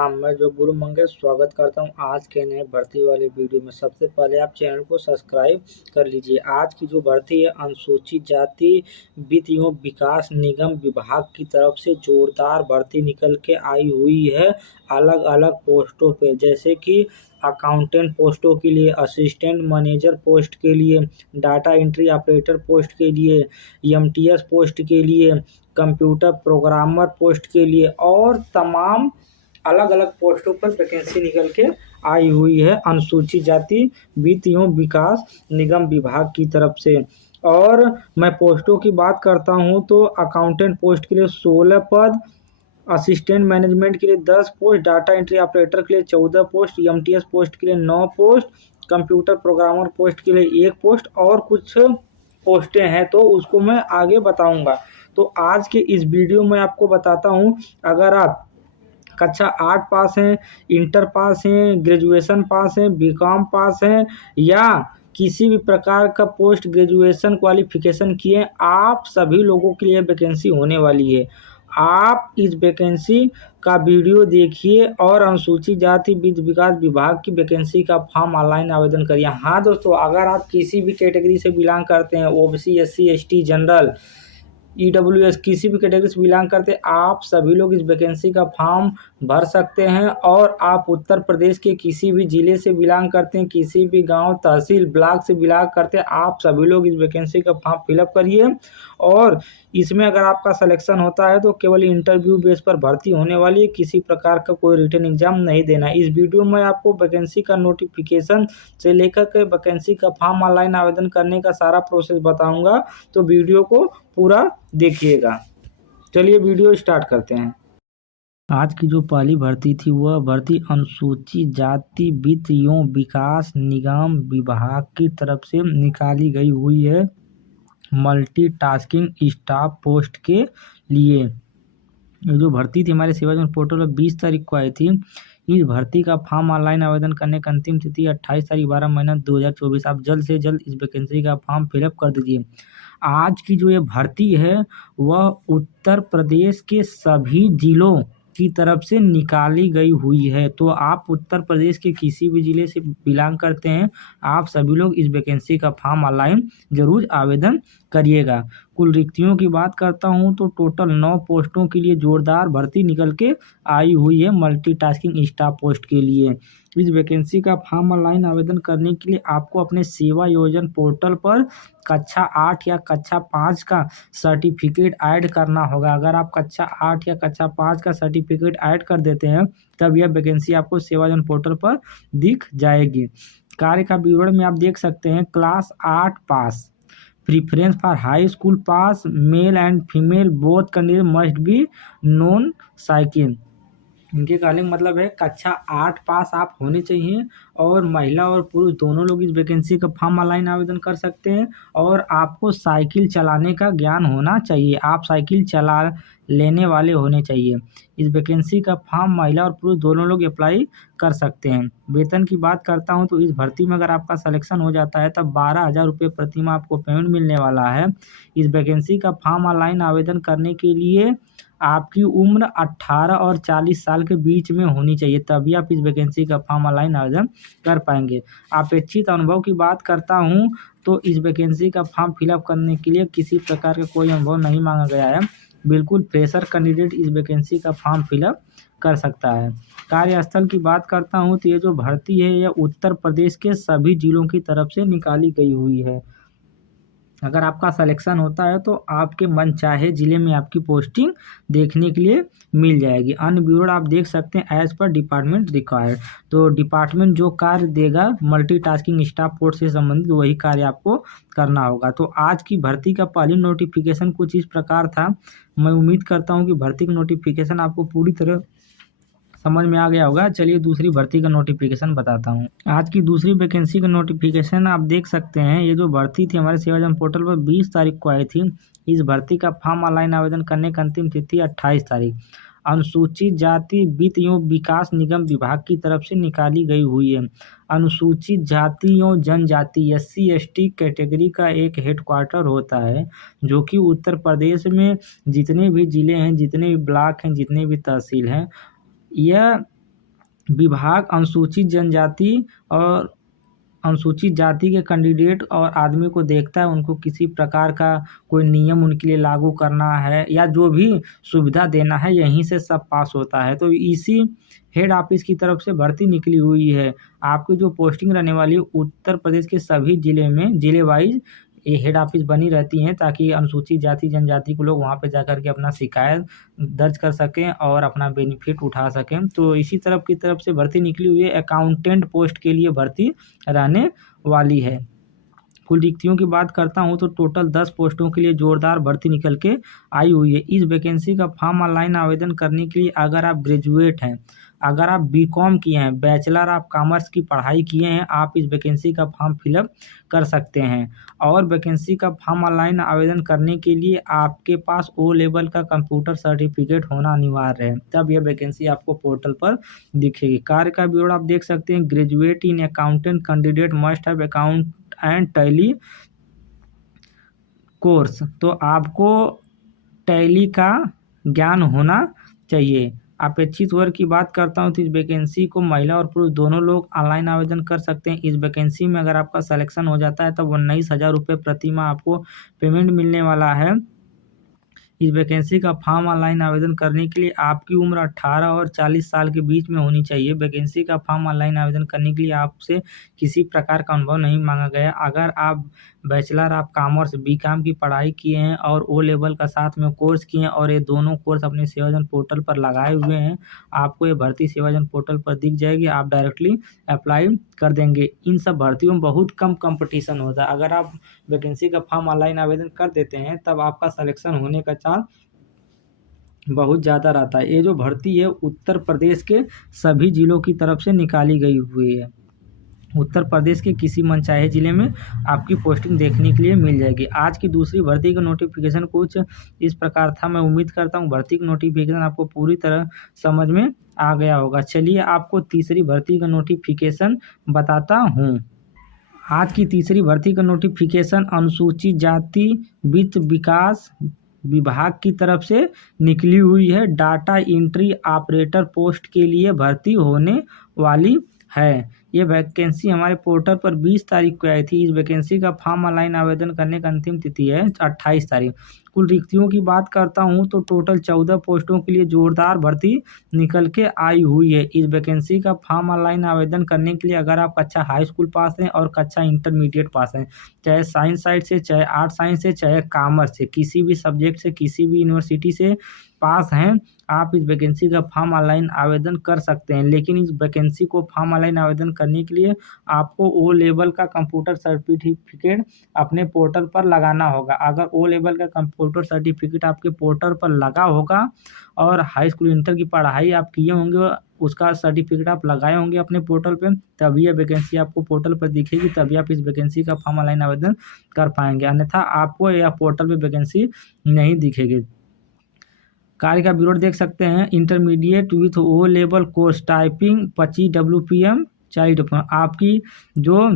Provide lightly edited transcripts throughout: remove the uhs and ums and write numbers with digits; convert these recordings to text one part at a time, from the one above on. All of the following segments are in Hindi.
हाँ, मैं जो गुरु मंगेश स्वागत करता हूँ आज के नए भर्ती वाले वीडियो में। सबसे पहले आप चैनल को सब्सक्राइब कर लीजिए। आज की जो भर्ती है अनुसूचित जाति वित्त एवं विकास निगम विभाग की तरफ से जोरदार भर्ती निकल के आई हुई है अलग अलग पोस्टों पे, जैसे कि अकाउंटेंट पोस्टों के लिए, असिस्टेंट मैनेजर पोस्ट के लिए, डाटा एंट्री ऑपरेटर पोस्ट के लिए, एमटीएस पोस्ट के लिए, कंप्यूटर प्रोग्रामर पोस्ट के लिए और तमाम अलग अलग पोस्टों पर वैकेंसी निकल के आई हुई है अनुसूचित जाति वित्त एवं विकास निगम विभाग की तरफ से। और मैं पोस्टों की बात करता हूं तो अकाउंटेंट पोस्ट के लिए 16 पद, असिस्टेंट मैनेजमेंट के लिए 10 पोस्ट, डाटा एंट्री ऑपरेटर के लिए 14 पोस्ट, एमटीएस पोस्ट के लिए 9 पोस्ट, कंप्यूटर प्रोग्रामर पोस्ट के लिए 1 पोस्ट और कुछ पोस्टें हैं तो उसको मैं आगे बताऊंगा। तो आज के इस वीडियो में आपको बताता हूं, अगर आप कक्षा 8 पास हैं, इंटर पास हैं, ग्रेजुएशन पास हैं, बीकॉम पास हैं या किसी भी प्रकार का पोस्ट ग्रेजुएशन क्वालिफिकेशन किए, आप सभी लोगों के लिए वैकेंसी होने वाली है। आप इस वैकेंसी का वीडियो देखिए और अनुसूचित जाति वित्त विकास विभाग की वैकेंसी का फॉर्म ऑनलाइन आवेदन करिए। हाँ दोस्तों, अगर आप किसी भी कैटेगरी से बिलोंग करते हैं, OBC, SC, ST, general, EWS, किसी भी कैटेगरी से बिलोंग करते आप सभी लोग इस वैकेंसी का फॉर्म भर सकते हैं। और आप उत्तर प्रदेश के किसी भी जिले से बिलोंग करते हैं, किसी भी गांव, तहसील, ब्लॉक से बिलोंग करते हैं, आप सभी लोग इस वैकेंसी का फॉर्म फिलअप करिए। और इसमें अगर आपका सिलेक्शन होता है तो केवल इंटरव्यू बेस पर भर्ती होने वाली है, किसी प्रकार का कोई रिटन एग्जाम नहीं देना। इस वीडियो में आपको वैकेंसी का नोटिफिकेशन से लेकर के वैकेंसी का फॉर्म ऑनलाइन आवेदन करने का सारा प्रोसेस बताऊंगा, तो वीडियो को पूरा देखिएगा। चलिए वीडियो स्टार्ट करते हैं। आज की जो पहली भर्ती थी वह भर्ती अनुसूचित जाति वित्त एवं विकास निगम विभाग की तरफ से निकाली गई हुई है मल्टीटास्किंग स्टाफ पोस्ट के लिए। जो भर्ती थी हमारे सेवाजन पोर्टल पर 20 तारीख को आई थी। इस भर्ती का फॉर्म ऑनलाइन आवेदन करने का अंतिम तिथि 28 तारीख 12 महीना 2024। आप जल्द से जल्द इस वैकेंसी का फॉर्म फिलअप कर दीजिए। आज की जो ये भर्ती है वह उत्तर प्रदेश के सभी जिलों की तरफ से निकाली गई हुई है। तो आप उत्तर प्रदेश के किसी भी जिले से बिलोंग करते हैं, आप सभी लोग इस वैकेंसी का फॉर्म ऑनलाइन जरूर आवेदन करिएगा। कुल रिक्तियों की बात करता हूं तो टोटल 9 पोस्टों के लिए जोरदार भर्ती निकल के आई हुई है मल्टीटास्किंग स्टाफ पोस्ट के लिए। इस वैकेंसी का फॉर्म ऑनलाइन आवेदन करने के लिए आपको अपने सेवा योजन पोर्टल पर कक्षा 8 या कक्षा 5 का सर्टिफिकेट ऐड करना होगा। अगर आप कक्षा 8 या कक्षा 5 का सर्टिफिकेट ऐड कर देते हैं तब यह वैकेंसी आपको सेवाजन पोर्टल पर दिख जाएगी। कार्य का विवरण में आप देख सकते हैं, class 8 pass, preference for high school pass, male and female both candidate must be non cycle. इनके कहने का मतलब है कक्षा 8 पास आप होने चाहिए और महिला और पुरुष दोनों लोग इस वैकेंसी का फॉर्म ऑनलाइन आवेदन कर सकते हैं। और आपको साइकिल चलाने का ज्ञान होना चाहिए, आप साइकिल चला लेने वाले होने चाहिए। इस वैकेंसी का फॉर्म महिला और पुरुष दोनों लोग अप्लाई कर सकते हैं। वेतन की बात करता हूं तो इस भर्ती में अगर आपका सिलेक्शन हो जाता है तब 12,000 रुपये प्रति माह आपको पेमेंट मिलने वाला है। इस वैकेंसी का फॉर्म ऑनलाइन आवेदन करने के लिए आपकी उम्र 18 और 40 साल के बीच में होनी चाहिए, तभी आप इस वैकेंसी का फॉर्म ऑनलाइन आवेदन कर पाएंगे। अपेक्षित अनुभव की बात करता हूं तो इस वैकेंसी का फॉर्म फिलअप करने के लिए किसी प्रकार का कोई अनुभव नहीं मांगा गया है। बिल्कुल फ्रेशर कैंडिडेट इस वैकेंसी का फॉर्म फिलअप कर सकता है। कार्यस्थल की बात करता हूं तो ये जो भर्ती है यह उत्तर प्रदेश के सभी जिलों की तरफ से निकाली गई हुई है। अगर आपका सिलेक्शन होता है तो आपके मनचाहे जिले में आपकी पोस्टिंग देखने के लिए मिल जाएगी। अन्य विवरण आप देख सकते हैं एज पर डिपार्टमेंट रिक्वायर्ड। तो डिपार्टमेंट जो कार्य देगा मल्टीटास्किंग स्टाफ पोस्ट से संबंधित वही कार्य आपको करना होगा। तो आज की भर्ती का पहली नोटिफिकेशन कुछ इस प्रकार था। मैं उम्मीद करता हूँ कि भर्ती का नोटिफिकेशन आपको पूरी तरह समझ में आ गया होगा। चलिए दूसरी भर्ती का नोटिफिकेशन बताता हूँ। आज की दूसरी वैकेंसी का नोटिफिकेशन आप देख सकते हैं। ये जो भर्ती थी हमारे सेवाजन पोर्टल पर 20 तारीख को आई थी। इस भर्ती का फॉर्म ऑनलाइन आवेदन करने का अंतिम तिथि 28 तारीख। अनुसूचित जाति वित्त एवं विकास निगम विभाग की तरफ से निकाली गई हुई है। अनुसूचित जाति एवं जनजाति SC ST कैटेगरी का एक हेडक्वार्टर होता है जो कि उत्तर प्रदेश में जितने भी जिले हैं, जितने भी ब्लॉक हैं, जितने भी तहसील हैं, यह विभाग अनुसूचित जाति के कैंडिडेट और आदमी को देखता है, उनको किसी प्रकार का कोई नियम उनके लिए लागू करना है या जो भी सुविधा देना है, यहीं से सब पास होता है। तो इसी हेड ऑफिस की तरफ से भर्ती निकली हुई है। आपकी जो पोस्टिंग रहने वाली है उत्तर प्रदेश के सभी जिले में, जिले वाइज ये हेड ऑफिस बनी रहती हैं, ताकि अनुसूचित जाति जनजाति के लोग वहाँ पे जाकर के अपना शिकायत दर्ज कर सकें और अपना बेनिफिट उठा सकें। तो इसी तरफ से भर्ती निकली हुई है। अकाउंटेंट पोस्ट के लिए भर्ती रहने वाली है। कुल रिक्तियों की बात करता हूँ तो टोटल 10 पोस्टों के लिए जोरदार भर्ती निकल के आई हुई है। इस वैकेंसी का फॉर्म ऑनलाइन आवेदन करने के लिए अगर आप ग्रेजुएट हैं, अगर आप बीकॉम किए हैं, बैचलर ऑफ कॉमर्स की पढ़ाई किए हैं, आप इस वैकेंसी का फॉर्म फिलअप कर सकते हैं। और वैकेंसी का फॉर्म ऑनलाइन आवेदन करने के लिए आपके पास ओ लेवल का कंप्यूटर सर्टिफिकेट होना अनिवार्य है, तब यह वैकेंसी आपको पोर्टल पर दिखेगी। कार्य का विवरण आप देख सकते हैं। Graduate in accountant candidate must have account and tally course. तो आपको टैली का ज्ञान होना चाहिए। अपेक्षित वर्ग की बात करता हूँ तो इस वैकेंसी को महिला और पुरुष दोनों लोग ऑनलाइन आवेदन कर सकते हैं। इस वैकेंसी में अगर आपका सिलेक्शन हो जाता है तब 19,000 रुपये प्रति माह आपको पेमेंट मिलने वाला है। इस वैकेंसी का फॉर्म ऑनलाइन आवेदन करने के लिए आपकी उम्र 18 और 40 साल के बीच में होनी चाहिए। वैकेंसी का फॉर्म ऑनलाइन आवेदन करने के लिए आपसे किसी प्रकार का अनुभव नहीं मांगा गया। अगर आप बैचलर ऑफ कॉमर्स बीकॉम की पढ़ाई किए हैं और ओ लेवल का साथ में कोर्स किए हैं और ये दोनों कोर्स अपने सेवाजन पोर्टल पर लगाए हुए हैं, आपको ये भर्ती सेवाजन पोर्टल पर दिख जाएगी। आप डायरेक्टली अप्लाई कर देंगे। इन सब भर्तियों में बहुत कम कंपटीशन होता है। अगर आप वैकेंसी का फॉर्म ऑनलाइन आवेदन कर देते हैं तब आपका सिलेक्शन होने का चांस बहुत ज़्यादा रहता है। ये जो भर्ती है उत्तर प्रदेश के सभी जिलों की तरफ से निकाली गई हुई है। उत्तर प्रदेश के किसी मनचाहे जिले में आपकी पोस्टिंग देखने के लिए मिल जाएगी। आज की दूसरी भर्ती का नोटिफिकेशन कुछ इस प्रकार था। मैं उम्मीद करता हूँ भर्ती का नोटिफिकेशन आपको पूरी तरह समझ में आ गया होगा। चलिए आपको तीसरी भर्ती का नोटिफिकेशन बताता हूँ। आज की तीसरी भर्ती का नोटिफिकेशन अनुसूचित जाति वित्त विकास विभाग की तरफ से निकली हुई है। डाटा एंट्री ऑपरेटर पोस्ट के लिए भर्ती होने वाली है। ये वैकेंसी हमारे पोर्टल पर 20 तारीख को आई थी। इस वैकेंसी का फॉर्म ऑनलाइन आवेदन करने का अंतिम तिथि है 28 तारीख। कुल रिक्तियों की बात करता हूँ तो टोटल 14 पोस्टों के लिए जोरदार भर्ती निकल के आई हुई है। इस वैकेंसी का फॉर्म ऑनलाइन आवेदन करने के लिए अगर आप कक्षा हाई स्कूल पास हैं और कक्षा इंटरमीडिएट पास हैं, चाहे साइंस साइड से, चाहे आर्ट साइंस से, चाहे कॉमर्स से, किसी भी सब्जेक्ट से, किसी भी यूनिवर्सिटी से पास हैं, आप इस वैकेंसी का फॉर्म ऑनलाइन आवेदन कर सकते हैं। लेकिन इस वैकेंसी को फॉर्म ऑनलाइन आवेदन करने के लिए आपको ओ लेवल का कंप्यूटर सर्टिफिकेट अपने पोर्टल पर लगाना होगा। अगर ओ लेवल का कंप्यूटर सर्टिफिकेट आपके पोर्टल पर लगा होगा और हाई स्कूल इंटर की पढ़ाई आप किए होंगे, उसका सर्टिफिकेट आप लगाए होंगे अपने पोर्टल पे, तभी यह वैकेंसी आपको पोर्टल पर दिखेगी, तभी आप इस वैकेंसी का फॉर्म ऑनलाइन आवेदन कर पाएंगे। अन्यथा आपको यह पोर्टल पे वैकेंसी नहीं दिखेगी। कार्य का विवरण देख सकते हैं। Intermediate with O level course typing 25 WPM child. आपकी जो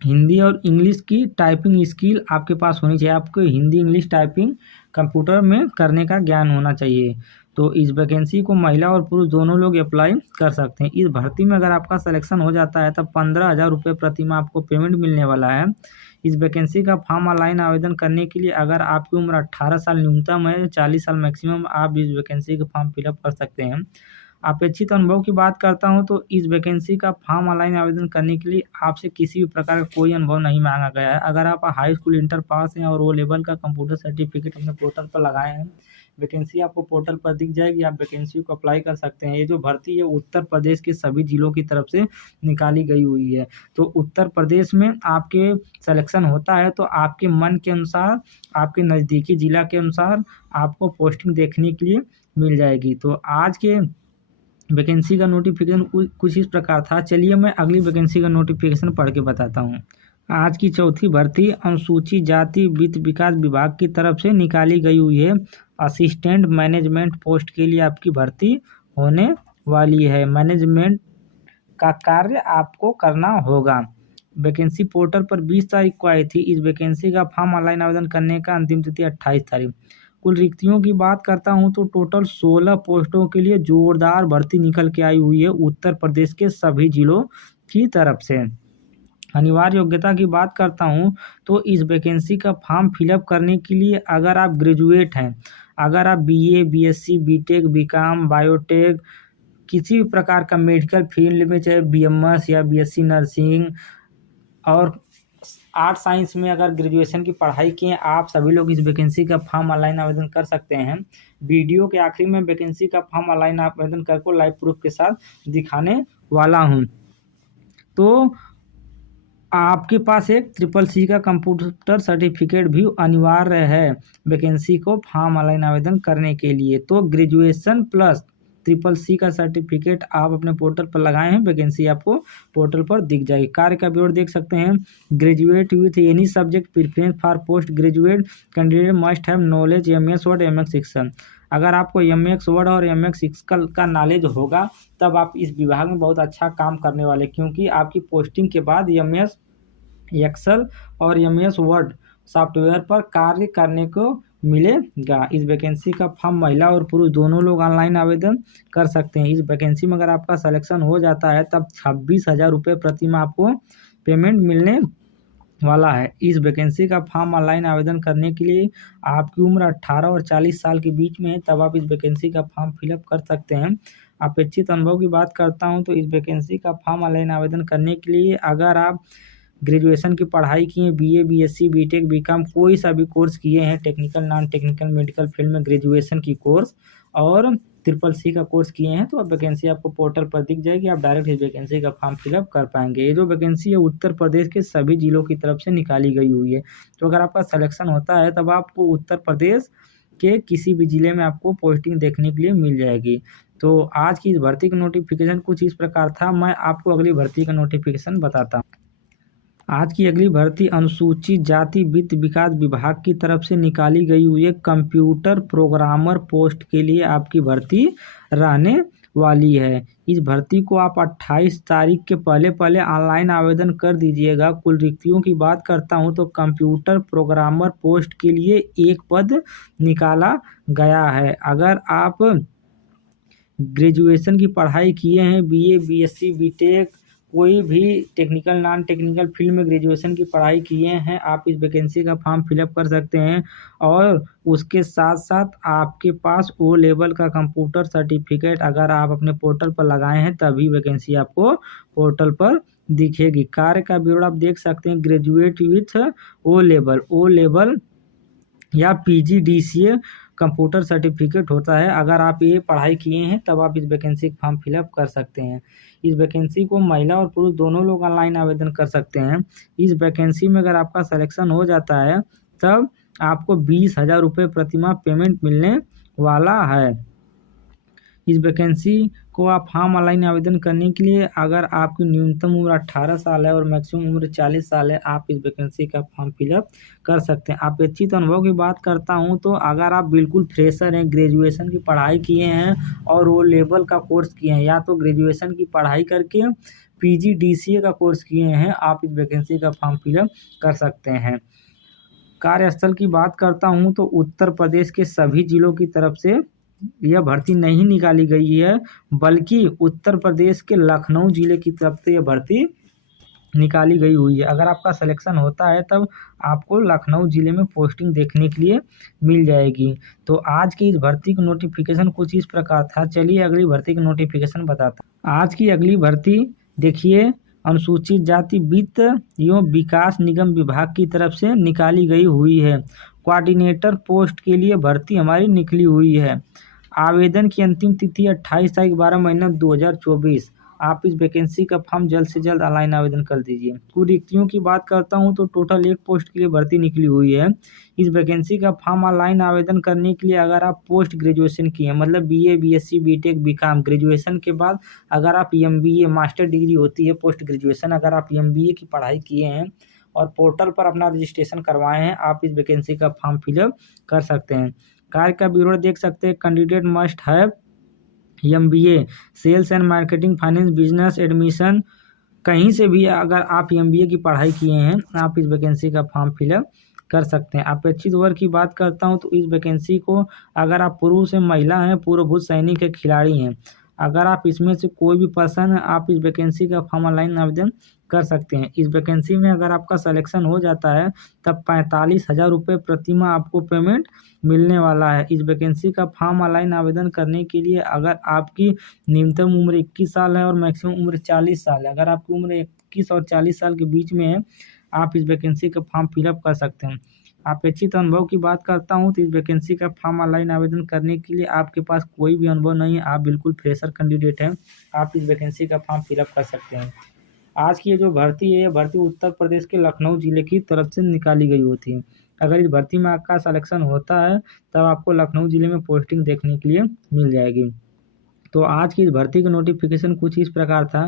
हिंदी और इंग्लिश की टाइपिंग स्किल आपके पास होनी चाहिए। आपको हिंदी इंग्लिश टाइपिंग कंप्यूटर में करने का ज्ञान होना चाहिए। तो इस वैकेंसी को महिला और पुरुष दोनों लोग अप्लाई कर सकते हैं। इस भर्ती में अगर आपका सिलेक्शन हो जाता है तब 15,000 रुपये प्रति माह आपको पेमेंट मिलने वाला है। इस वैकेंसी का फॉर्म ऑनलाइन आवेदन करने के लिए अगर आपकी उम्र 18 साल न्यूनतम है, 40 साल मैक्सिमम, आप इस वैकेंसी का फॉर्म फिलअप कर सकते हैं। अपेक्षित अनुभव की बात करता हूं तो इस वैकेंसी का फॉर्म ऑनलाइन आवेदन करने के लिए आपसे किसी भी प्रकार का कोई अनुभव नहीं मांगा गया है। अगर आप हाई स्कूल इंटर पास हैं और ओ लेवल का कंप्यूटर सर्टिफिकेट अपने पोर्टल पर लगाए हैं, वैकेंसी आपको पोर्टल पर दिख जाएगी। आप वैकेंसी को अप्लाई कर सकते हैं। ये जो भर्ती है उत्तर प्रदेश के सभी जिलों की तरफ से निकाली गई हुई है। तो उत्तर प्रदेश में आपके सिलेक्शन होता है तो आपके मन के अनुसार, आपके नज़दीकी जिला के अनुसार आपको पोस्टिंग देखने के लिए मिल जाएगी। तो आज के वैकेंसी का नोटिफिकेशन कुछ इस प्रकार था। चलिए मैं अगली वैकेंसी का नोटिफिकेशन पढ़ के बताता हूँ। आज की चौथी भर्ती अनुसूचित जाति वित्त विकास विभाग की तरफ से निकाली गई हुई है। असिस्टेंट मैनेजमेंट पोस्ट के लिए आपकी भर्ती होने वाली है। मैनेजमेंट का कार्य आपको करना होगा। वैकेंसी पोर्टल पर 20 तारीख को आई थी। इस वैकेंसी का फॉर्म ऑनलाइन आवेदन करने का अंतिम तिथि 28 तारीख। कुल रिक्तियों की बात करता हूँ तो टोटल 16 पोस्टों के लिए जोरदार भर्ती निकल के आई हुई है उत्तर प्रदेश के सभी जिलों की तरफ से। अनिवार्य योग्यता की बात करता हूँ तो इस वैकेंसी का फॉर्म फिलअप करने के लिए अगर आप ग्रेजुएट हैं, अगर आप BA, BSc, BTech, BCom, biotech, किसी भी प्रकार का मेडिकल फील्ड में, चाहे बीएमएस या बीएससी नर्सिंग और आर्ट साइंस में अगर ग्रेजुएशन की पढ़ाई किए, आप सभी लोग इस वैकेंसी का फॉर्म ऑनलाइन आवेदन कर सकते हैं। वीडियो के आखिरी में वैकेंसी का फॉर्म ऑनलाइन आवेदन करके लाइव प्रूफ के साथ दिखाने वाला हूं। तो आपके पास एक CCC का कंप्यूटर सर्टिफिकेट भी अनिवार्य है वैकेंसी को फॉर्म ऑनलाइन आवेदन करने के लिए। तो ग्रेजुएशन प्लस CCC का सर्टिफिकेट आप अपने पोर्टल पर लगाए हैं, वैकेंसी आपको पोर्टल पर दिख जाएगी। कार्य का विवरण देख सकते हैं। Graduate with any subject preference for post graduate candidate must have knowledge MS word, MS excel. अगर आपको MS वर्ड और MS एक्सेल का नॉलेज होगा तब आप इस विभाग में बहुत अच्छा काम करने वाले, क्योंकि आपकी पोस्टिंग के बाद MS एक्सेल और MS वर्ड सॉफ्टवेयर पर कार्य करने को मिलेगा। इस वैकेंसी का फॉर्म महिला और पुरुष दोनों लोग ऑनलाइन आवेदन कर सकते हैं। इस वैकेंसी में अगर आपका सिलेक्शन हो जाता है तब 26,000 रुपये प्रति माह आपको पेमेंट मिलने वाला है। इस वैकेंसी का फॉर्म ऑनलाइन आवेदन करने के लिए आपकी उम्र 18 और 40 साल के बीच में है, तब आप इस वैकेंसी का फॉर्म फिलअप कर सकते हैं। अपेक्षित अनुभव की बात करता हूं तो इस वैकेंसी का फॉर्म ऑनलाइन आवेदन करने के लिए अगर आप ग्रेजुएशन की पढ़ाई किए, बीए, बीएससी, बीटेक, बीकॉम, कोई सा भी कोर्स किए हैं, technical, non technical, medical field में ग्रेजुएशन की कोर्स और CCC का कोर्स किए हैं, तो अब वैकेंसी आपको पोर्टल पर दिख जाएगी। आप डायरेक्ट इस वैकेंसी का फॉर्म फिलअप कर पाएंगे। ये जो वैकेंसी है उत्तर प्रदेश के सभी जिलों की तरफ से निकाली गई हुई है। तो अगर आपका सिलेक्शन होता है तब आपको उत्तर प्रदेश के किसी भी जिले में आपको पोस्टिंग देखने के लिए मिल जाएगी। तो आज की इस भर्ती का नोटिफिकेशन कुछ इस प्रकार था। मैं आपको अगली भर्ती का नोटिफिकेशन बताता हूँ। आज की अगली भर्ती अनुसूचित जाति वित्त विकास विभाग की तरफ से निकाली गई हुई है। कंप्यूटर प्रोग्रामर पोस्ट के लिए आपकी भर्ती रहने वाली है। इस भर्ती को आप 28 तारीख के पहले ऑनलाइन आवेदन कर दीजिएगा। कुल रिक्तियों की बात करता हूं तो कंप्यूटर प्रोग्रामर पोस्ट के लिए एक पद निकाला गया है। अगर आप ग्रेजुएशन की पढ़ाई किए हैं, बीए, बीएससी, बीटेक, कोई भी टेक्निकल, नॉन टेक्निकल फील्ड में ग्रेजुएशन की पढ़ाई किए हैं, आप इस वैकेंसी का फॉर्म फिलअप कर सकते हैं। और उसके साथ साथ आपके पास O लेवल का कंप्यूटर सर्टिफिकेट अगर आप अपने पोर्टल पर लगाए हैं तभी वैकेंसी आपको पोर्टल पर दिखेगी। कार्य का विवरण आप देख सकते हैं। ग्रेजुएट विथ O लेवल या PGDCA कंप्यूटर सर्टिफिकेट होता है। अगर आप ये पढ़ाई किए हैं तब आप इस वैकेंसी का फॉर्म फिलअप कर सकते हैं। इस वैकेंसी को महिला और पुरुष दोनों लोग ऑनलाइन आवेदन कर सकते हैं। इस वैकेंसी में अगर आपका सिलेक्शन हो जाता है तब आपको 20,000 रुपये प्रति माह पेमेंट मिलने वाला है। इस वैकेंसी को आप फॉर्म ऑनलाइन आवेदन करने के लिए अगर आपकी न्यूनतम उम्र 18 साल है और मैक्सिमम उम्र 40 साल है, आप इस वैकेंसी का फॉर्म फिलअप कर सकते हैं। अपेक्षित अनुभव की बात करता हूं तो अगर आप बिल्कुल फ्रेशर हैं, ग्रेजुएशन की पढ़ाई किए हैं और वो लेवल का कोर्स किए हैं, या तो ग्रेजुएशन की पढ़ाई करके PGDCA का कोर्स किए हैं, आप इस वैकेंसी का फॉर्म फिलअप कर सकते हैं। कार्यस्थल की बात करता हूं तो उत्तर प्रदेश के सभी जिलों की तरफ से यह भर्ती नहीं निकाली गई है, बल्कि उत्तर प्रदेश के लखनऊ जिले की तरफ से यह भर्ती निकाली गई हुई है। अगर आपका सिलेक्शन होता है तब आपको लखनऊ जिले में पोस्टिंग देखने के लिए मिल जाएगी। तो आज की इस भर्ती का नोटिफिकेशन कुछ इस प्रकार था। चलिए अगली भर्ती का नोटिफिकेशन बताता हूँ। आज की अगली भर्ती देखिए, अनुसूचित जाति वित्त एवं विकास निगम विभाग की तरफ से निकाली गई हुई है। कोऑर्डिनेटर पोस्ट के लिए भर्ती हमारी निकली हुई है। आवेदन की अंतिम तिथि 28 तारीख 12 महीना 2024। आप इस वैकेंसी का फॉर्म जल्द से जल्द ऑनलाइन आवेदन कर दीजिए। कुल रिक्तियों की बात करता हूं तो टोटल एक पोस्ट के लिए भर्ती निकली हुई है। इस वैकेंसी का फॉर्म ऑनलाइन आवेदन करने के लिए अगर आप पोस्ट ग्रेजुएशन किए हैं, मतलब BA, BSc, BTech, BCom, graduation के बाद अगर आप MBA मास्टर डिग्री होती है पोस्ट ग्रेजुएशन, अगर आप MBA की पढ़ाई किए हैं और पोर्टल पर अपना रजिस्ट्रेशन करवाए हैं, आप इस वैकेंसी का फॉर्म फिलअप कर सकते हैं। कार्य का विवरण देख सकते हैं। Candidate must have MBA sales and marketing, finance, business admission, कहीं से भी अगर आप MBA की पढ़ाई किए हैं आप इस वैकेंसी का फॉर्म फिलअप कर सकते हैं। अपेक्षित वर्ग की बात करता हूँ तो इस वैकेंसी को अगर आप पुरुष हैं, महिला हैं, पूर्वभूत सैनिक के खिलाड़ी हैं, अगर आप इसमें से कोई भी पर्सन है, आप इस वैकेंसी का फॉर्म ऑनलाइन आवेदन कर सकते हैं। इस वैकेंसी में अगर आपका सिलेक्शन हो जाता है तब 45,000 रुपये प्रति माह आपको पेमेंट मिलने वाला है। इस वैकेंसी का फॉर्म ऑनलाइन आवेदन करने के लिए अगर आपकी न्यूनतम उम्र 21 साल है और मैक्सिमम उम्र 40 साल है, अगर आपकी उम्र 21 और 40 साल के बीच में है, आप इस वैकेंसी का फॉर्म फिलअप कर सकते हैं। अपेक्षित अनुभव की बात करता हूँ तो इस वैकेंसी का फॉर्म ऑनलाइन आवेदन करने के लिए आपके पास कोई भी अनुभव नहीं है, आप बिल्कुल फ्रेशर कैंडिडेट हैं, आप इस वैकेंसी का फॉर्म फिलअप कर सकते हैं। आज की ये जो भर्ती है, ये भर्ती उत्तर प्रदेश के लखनऊ जिले की तरफ से निकाली गई होती है। अगर इस भर्ती में आपका सिलेक्शन होता है तब आपको लखनऊ जिले में पोस्टिंग देखने के लिए मिल जाएगी। तो आज की इस भर्ती का नोटिफिकेशन कुछ इस प्रकार था।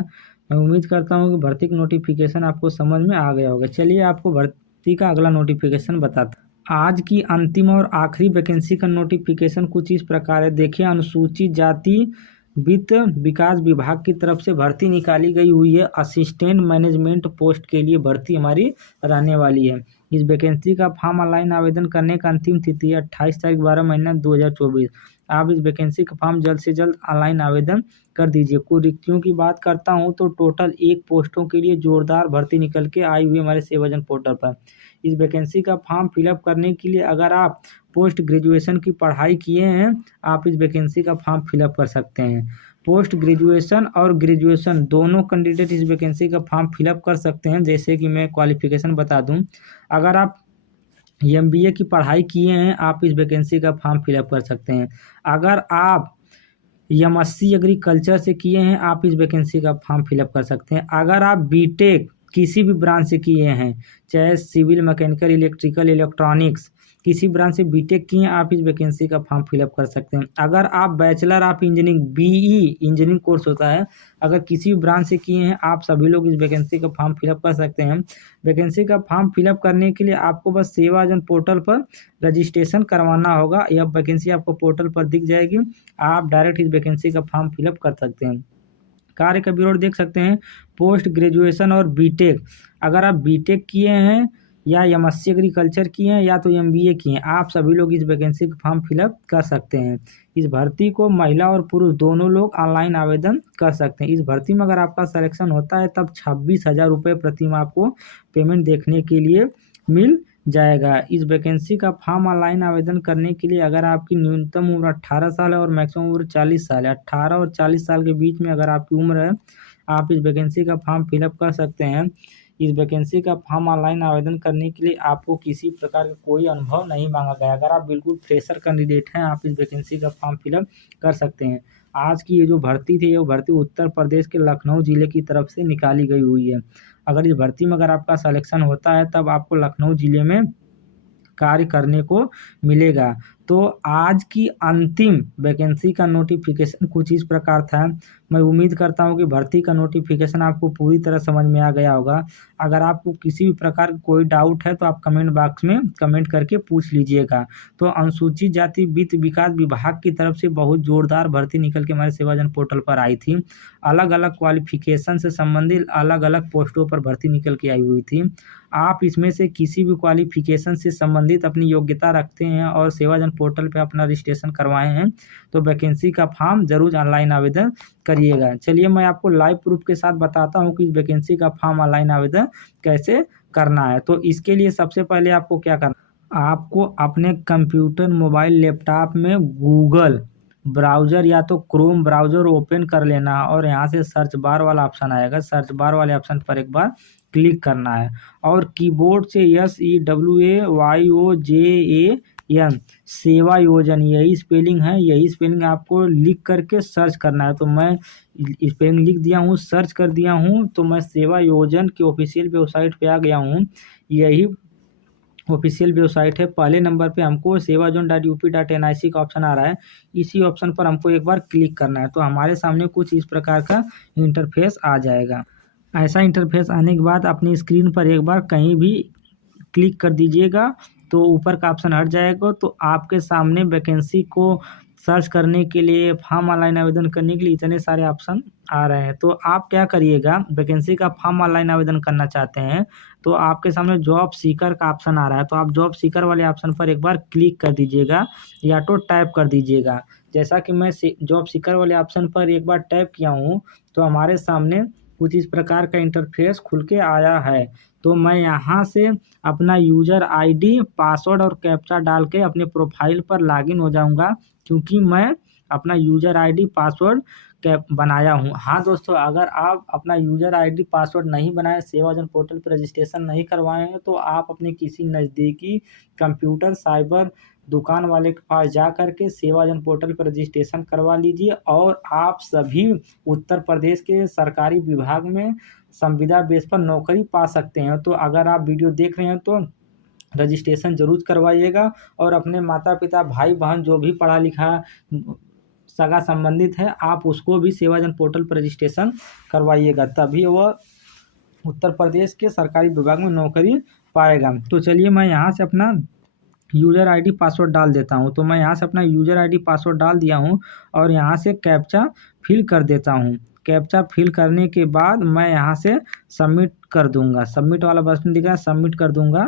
मैं उम्मीद करता हूँ कि भर्ती का नोटिफिकेशन आपको समझ में आ गया होगा। चलिए आपको भर्ती का अगला नोटिफिकेशन बताता। आज की अंतिम और आखिरी वैकेंसी का नोटिफिकेशन कुछ इस प्रकार है। देखिए, अनुसूचित जाति वित्त विकास विभाग की तरफ से भर्ती निकाली गई हुई है। असिस्टेंट मैनेजमेंट पोस्ट के लिए भर्ती हमारी रहने वाली है। इस वैकेंसी का फॉर्म ऑनलाइन आवेदन करने का अंतिम तिथि है 28 तारीख 12 महीना 2024। आप इस वैकेंसी का फॉर्म जल्द से जल्द ऑनलाइन आवेदन कर दीजिए। कुल रिक्तियों की बात करता हूँ तो टोटल 1 पोस्टों के लिए जोरदार भर्ती निकल के आई हुई हमारे सेवाजन पोर्टल पर। इस वैकेंसी का फॉर्म फिलअप करने के लिए अगर आप पोस्ट ग्रेजुएशन की पढ़ाई किए हैं, आप इस वैकेंसी का फॉर्म फिलअप कर सकते हैं। पोस्ट ग्रेजुएशन और ग्रेजुएशन दोनों कैंडिडेट इस वैकेंसी का फॉर्म फिलअप कर सकते हैं। जैसे कि मैं क्वालिफिकेशन बता दूं, अगर आप MBA की पढ़ाई किए हैं, आप इस वैकेंसी का फॉर्म फिलअप कर सकते हैं। अगर आप MSc एग्रीकल्चर से किए हैं, आप इस वैकेंसी का फॉर्म फिलअप कर सकते हैं। अगर आप BTech किसी भी ब्रांच से किए हैं, चाहे सिविल, मैकेनिकल, इलेक्ट्रिकल, इलेक्ट्रॉनिक्स, किसी ब्रांच से BTech किए हैं, आप इस वैकेंसी का फॉर्म फिलअप कर सकते हैं। अगर आप bachelor of engineering BE engineering course होता है, अगर किसी भी ब्रांच से किए हैं, आप सभी लोग इस वैकेंसी का फॉर्म फिलअप कर सकते हैं। वैकेंसी का फॉर्म फिलअप करने के लिए आपको बस सेवाजन पोर्टल पर रजिस्ट्रेशन करवाना होगा। यह वैकेंसी आपको पोर्टल पर दिख जाएगी, आप डायरेक्ट इस वैकेंसी का फॉर्म फिलअप कर सकते हैं। कार्य का विवरण देख सकते हैं। पोस्ट ग्रेजुएशन और BTech, अगर आप BTech किए हैं या MSc एग्रीकल्चर किए हैं या तो MBA किए हैं, आप सभी लोग इस वैकेंसी का फॉर्म फिलअप कर सकते हैं। इस भर्ती को महिला और पुरुष दोनों लोग ऑनलाइन आवेदन कर सकते हैं। इस भर्ती में अगर आपका सिलेक्शन होता है तब 26,000 रुपये प्रति माह आपको पेमेंट देखने के लिए मिल जाएगा। इस वैकेंसी का फॉर्म ऑनलाइन आवेदन करने के लिए अगर आपकी न्यूनतम उम्र 18 साल है और मैक्सिमम उम्र 40 साल है, 18 और 40 साल के बीच में अगर आपकी उम्र है, आप इस वैकेंसी का फॉर्म फिलअप कर सकते हैं। इस वैकेंसी का फॉर्म ऑनलाइन आवेदन करने के लिए आपको किसी प्रकार का कोई अनुभव नहीं मांगा गया। अगर आप बिल्कुल फ्रेशर कैंडिडेट हैं, आप इस वैकेंसी का फॉर्म फिलअप कर सकते हैं। आज की ये जो भर्ती थी, ये भर्ती उत्तर प्रदेश के लखनऊ जिले की तरफ से निकाली गई हुई है। अगर इस भर्ती में अगर आपका सिलेक्शन होता है तब आपको लखनऊ जिले में कार्य करने को मिलेगा। तो आज की अंतिम वैकेंसी का नोटिफिकेशन कुछ इस प्रकार था। मैं उम्मीद करता हूं कि भर्ती का नोटिफिकेशन आपको पूरी तरह समझ में आ गया होगा। अगर आपको किसी भी प्रकार का कोई डाउट है तो आप कमेंट बॉक्स में कमेंट करके पूछ लीजिएगा। तो अनुसूचित जाति वित्त विकास विभाग की तरफ से बहुत जोरदार भर्ती निकल के हमारे सेवाजन पोर्टल पर आई थी। अलग अलग क्वालिफिकेशन से संबंधित अलग अलग पोस्टों पर भर्ती निकल के आई हुई थी। आप इसमें से किसी भी क्वालिफिकेशन से संबंधित अपनी योग्यता रखते हैं और सेवाजन पोर्टल पे अपना रजिस्ट्रेशन करवाए हैं तो वैकेंसी का फॉर्म जरूर ऑनलाइन आवेदन करिएगा। चलिए मैं आपको लाइव प्रूफ के साथ बताता हूँ कि इस वैकेंसी का फॉर्म ऑनलाइन आवेदन कैसे करना है। तो इसके लिए सबसे पहले आपको क्या करना, आपको अपने कंप्यूटर, मोबाइल, लैपटॉप में गूगल ब्राउज़र या तो क्रोम ब्राउज़र ओपन कर लेना है और यहाँ से सर्च बार वाला ऑप्शन आएगा। सर्च बार वाले ऑप्शन पर एक बार क्लिक करना है और कीबोर्ड से SEWAYOJAN सेवा योजन, यही स्पेलिंग है, यही स्पेलिंग आपको लिख करके सर्च करना है। तो मैं स्पेलिंग लिख दिया हूँ, सर्च कर दिया हूँ, तो मैं सेवा योजन की ऑफिशियल वेबसाइट पे आ गया हूँ। यही ऑफिशियल वेबसाइट है। पहले नंबर पे हमको sevazon.up.nic का ऑप्शन आ रहा है, इसी ऑप्शन पर हमको एक बार क्लिक करना है। तो हमारे सामने कुछ इस प्रकार का इंटरफेस आ जाएगा। ऐसा इंटरफेस आने के बाद अपनी स्क्रीन पर एक बार कहीं भी क्लिक कर दीजिएगा तो ऊपर का ऑप्शन हट जाएगा। तो आपके सामने वैकेंसी को सर्च करने के लिए, फॉर्म ऑनलाइन आवेदन करने के लिए इतने सारे ऑप्शन आ रहे हैं। तो आप क्या करिएगा, वैकेंसी का फॉर्म ऑनलाइन आवेदन करना चाहते हैं तो आपके सामने जॉब सीकर का ऑप्शन आ रहा है, तो आप जॉब सीकर वाले ऑप्शन पर एक बार क्लिक कर दीजिएगा या तो टैप कर दीजिएगा। जैसा कि मैं जॉब सीकर वाले ऑप्शन पर एक बार टैप किया हूँ तो हमारे सामने कुछ इस प्रकार का इंटरफेस खुल के आया है। तो मैं यहाँ से अपना यूज़र आईडी, पासवर्ड और कैप्चा डाल के अपने प्रोफाइल पर लॉगिन हो जाऊँगा, क्योंकि मैं अपना यूज़र आईडी पासवर्ड बनाया हूँ। हाँ दोस्तों, अगर आप अपना यूज़र आईडी पासवर्ड नहीं बनाए, सेवाजन पोर्टल पर रजिस्ट्रेशन नहीं करवाए हैं, तो आप अपने किसी नज़दीकी कंप्यूटर साइबर दुकान वाले के पास जा कर के सेवाजन पोर्टल पर रजिस्ट्रेशन करवा लीजिए और आप सभी उत्तर प्रदेश के सरकारी विभाग में संविदा बेस पर नौकरी पा सकते हैं। तो अगर आप वीडियो देख रहे हैं तो रजिस्ट्रेशन ज़रूर करवाइएगा और अपने माता पिता, भाई बहन जो भी पढ़ा लिखा सगा संबंधित है, आप उसको भी सेवाजन पोर्टल पर रजिस्ट्रेशन करवाइएगा, तभी वह उत्तर प्रदेश के सरकारी विभाग में नौकरी पाएगा। तो चलिए मैं यहाँ से अपना यूज़र आईडी पासवर्ड डाल देता हूँ। तो मैं यहाँ से अपना यूज़र आईडी पासवर्ड डाल दिया हूँ और यहाँ से कैप्चा फिल कर देता हूँ। कैप्चा फिल करने के बाद मैं यहाँ से सबमिट कर दूँगा। सबमिट वाला बटन दिख रहा है, सबमिट कर दूँगा।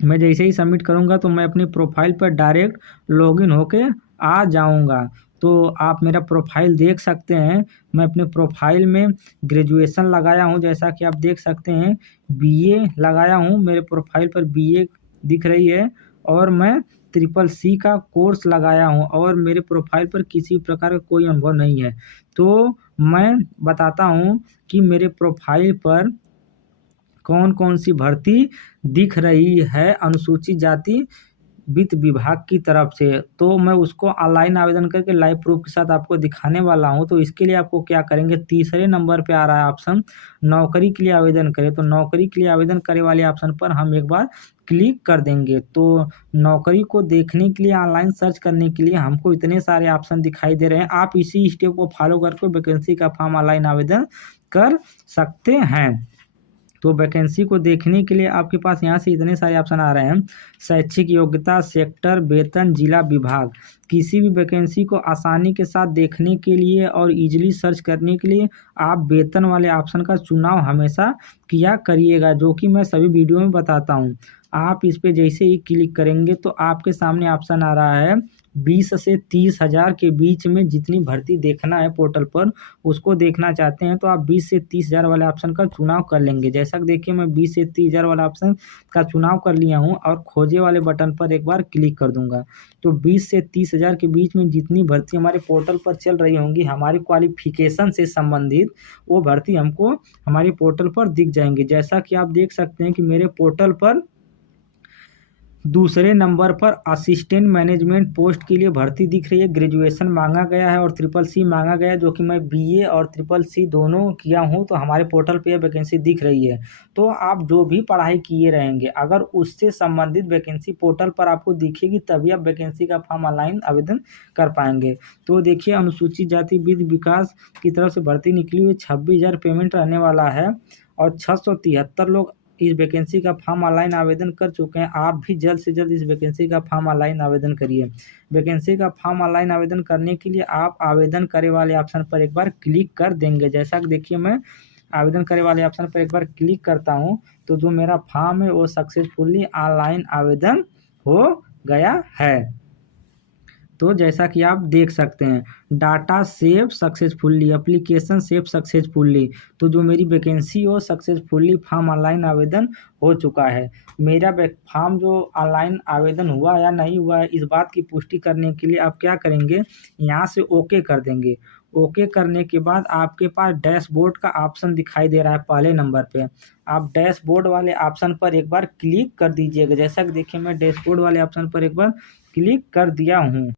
मैं जैसे ही सबमिट करूँगा तो मैं अपनी प्रोफाइल पर डायरेक्ट लॉगिन होके आ जाऊँगा। तो आप मेरा प्रोफाइल देख सकते हैं। मैं अपने प्रोफाइल में ग्रेजुएशन लगाया हूँ, जैसा कि आप देख सकते हैं बीए लगाया हूँ। मेरे प्रोफाइल पर बीए दिख रही है और मैं CCC का कोर्स लगाया हूँ और मेरे प्रोफाइल पर किसी प्रकार का कोई अनुभव नहीं है। तो मैं बताता हूँ कि मेरे प्रोफाइल पर कौन कौन सी भर्ती दिख रही है अनुसूचित जाति वित्त विभाग की तरफ से। तो मैं उसको ऑनलाइन आवेदन करके लाइव प्रूफ के साथ आपको दिखाने वाला हूं। तो इसके लिए आपको क्या करेंगे, तीसरे नंबर पे आ रहा है ऑप्शन नौकरी के लिए आवेदन करें। तो नौकरी के लिए आवेदन करे वाले ऑप्शन पर हम एक बार क्लिक कर देंगे। तो नौकरी को देखने के लिए, ऑनलाइन सर्च करने के लिए हमको इतने सारे ऑप्शन दिखाई दे रहे हैं। आप इसी स्टेप को फॉलो करके वैकेंसी का फॉर्म ऑनलाइन आवेदन कर सकते हैं। तो वैकेंसी को देखने के लिए आपके पास यहाँ से इतने सारे ऑप्शन आ रहे हैं। शैक्षिक योग्यता, सेक्टर, वेतन, जिला, विभाग। किसी भी वैकेंसी को आसानी के साथ देखने के लिए और इजीली सर्च करने के लिए आप वेतन वाले ऑप्शन का चुनाव हमेशा किया करिएगा, जो कि मैं सभी वीडियो में बताता हूँ। आप इस पे जैसे ही क्लिक करेंगे तो आपके सामने ऑप्शन आ रहा है 20 से 30 हज़ार के बीच में जितनी भर्ती देखना है पोर्टल पर, उसको देखना चाहते हैं तो आप 20 से 30 हज़ार वाले ऑप्शन का चुनाव कर लेंगे। जैसा कि देखिए मैं 20 से 30 हज़ार वाला ऑप्शन का चुनाव कर लिया हूं और खोजे वाले बटन पर एक बार क्लिक कर दूंगा। तो 20 से 30 हज़ार के बीच में जितनी भर्ती हमारे पोर्टल पर चल रही होंगी हमारी क्वालिफिकेशन से संबंधित, वो भर्ती हमको हमारे पोर्टल पर दिख जाएंगी। जैसा कि आप देख सकते हैं कि मेरे पोर्टल पर दूसरे नंबर पर असिस्टेंट मैनेजमेंट पोस्ट के लिए भर्ती दिख रही है। ग्रेजुएशन मांगा गया है और CCC मांगा गया है, जो कि मैं बीए और CCC दोनों किया हूं। तो हमारे पोर्टल पे वैकेंसी दिख रही है। तो आप जो भी पढ़ाई किए रहेंगे, अगर उससे संबंधित वैकेंसी पोर्टल पर आपको दिखेगी तभी आप वैकेंसी का फॉर्म ऑनलाइन आवेदन कर पाएंगे। तो देखिए अनुसूचित जाति वित्त विकास की तरफ से भर्ती निकली हुई 26,000 पेमेंट रहने वाला है और 673 लोग इस वैकेंसी का फॉर्म ऑनलाइन आवेदन कर चुके हैं। आप भी जल्द से जल्द इस वैकेंसी का फॉर्म ऑनलाइन आवेदन करिए। वैकेंसी का फॉर्म ऑनलाइन आवेदन करने के लिए आप आवेदन करे वाले ऑप्शन पर एक बार क्लिक कर देंगे। जैसा कि देखिए मैं आवेदन करे वाले ऑप्शन पर एक बार क्लिक करता हूं तो जो मेरा फॉर्म है वो सक्सेसफुली ऑनलाइन आवेदन हो गया है। तो जैसा कि आप देख सकते हैं data save successfully, application save successfully. तो जो मेरी वैकेंसी हो सक्सेसफुली फॉर्म ऑनलाइन आवेदन हो चुका है। मेरा फॉर्म जो ऑनलाइन आवेदन हुआ या नहीं हुआ है, इस बात की पुष्टि करने के लिए आप क्या करेंगे, यहाँ से ओके कर देंगे। ओके करने के बाद आपके पास डैशबोर्ड का ऑप्शन दिखाई दे रहा है पहले नंबर पे। आप डैशबोर्ड वाले ऑप्शन पर एक बार क्लिक कर दीजिएगा। जैसा कि देखिए मैं डैशबोर्ड वाले ऑप्शन पर एक बार क्लिक कर दिया हूँ।